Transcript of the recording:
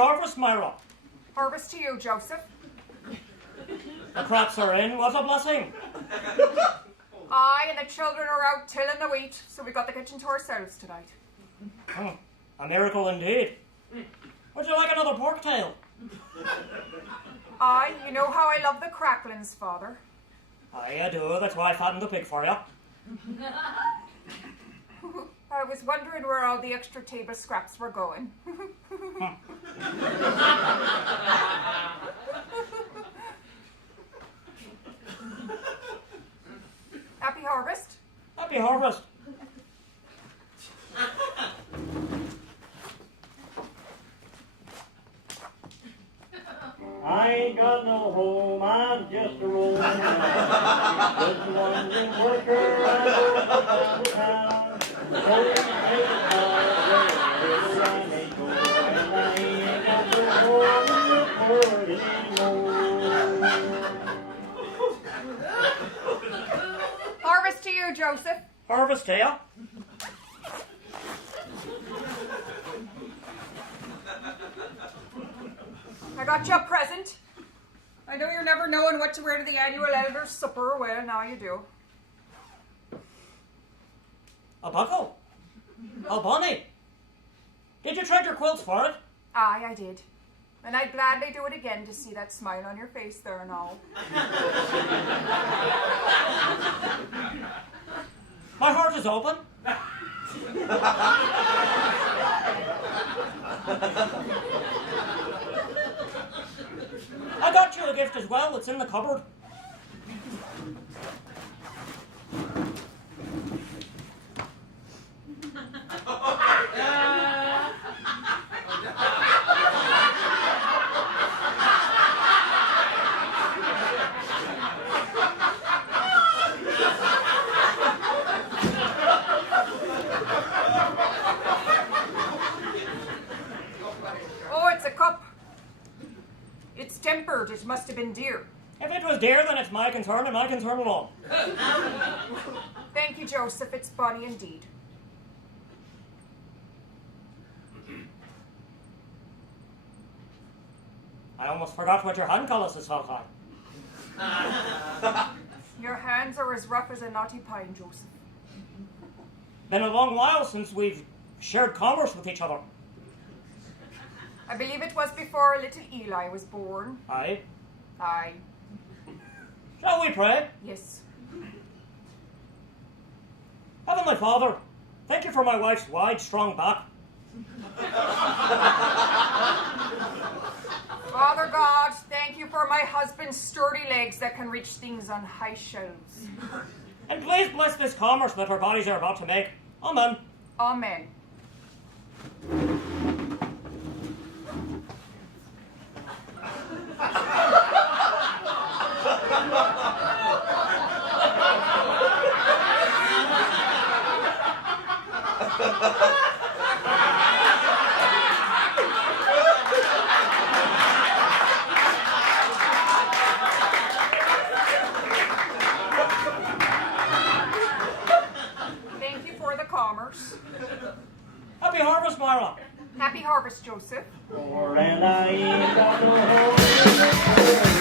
harvest, Myra. Harvest to you, Joseph. The crops are in. What a blessing. I and the children are out tilling the wheat, so we got the kitchen to ourselves tonight. A miracle indeed. Would you like another pork tail? Aye, you know how I love the cracklings, Father. Aye, I do. That's why I fattened the pig for you. I was wondering where all the extra table scraps were going. Happy harvest. Happy harvest. I ain't got no home, I'm just a rolling man. Just a wandering worker, I go down to town. Going to make a car, wherever I may go. And I ain't got no home in the world anymore. Harvest to you, Joseph. Harvest to you. I got you a present. I know you're never knowing what to wear to the annual elders' supper. Well, now you do. A buckle? A bonnet? Did you trade your quilts for it? Aye, I did. And I'd gladly do it again to see that smile on your face there and all. My heart is open. I got you a gift as well. It's in the cupboard. Oh, it's a cup. It's tempered. It must have been dear. If it was dear, then it's my concern and my concern alone. Thank you, Joseph. It's bonny indeed. I almost forgot what your hand calluses felt like. Your hands are as rough as a knotty pine, Joseph. Been a long while since we've shared commerce with each other. I believe it was before little Eli was born. Aye. Aye. Shall we pray? Yes. Heavenly Father, thank you for my wife's wide, strong back. Father God, thank you for my husband's sturdy legs that can reach things on high shelves. And please bless this commerce that our bodies are about to make. Amen. Amen. Thank you for the commerce. Happy harvest, Myra. Happy harvest, Joseph. And I ain't got no home.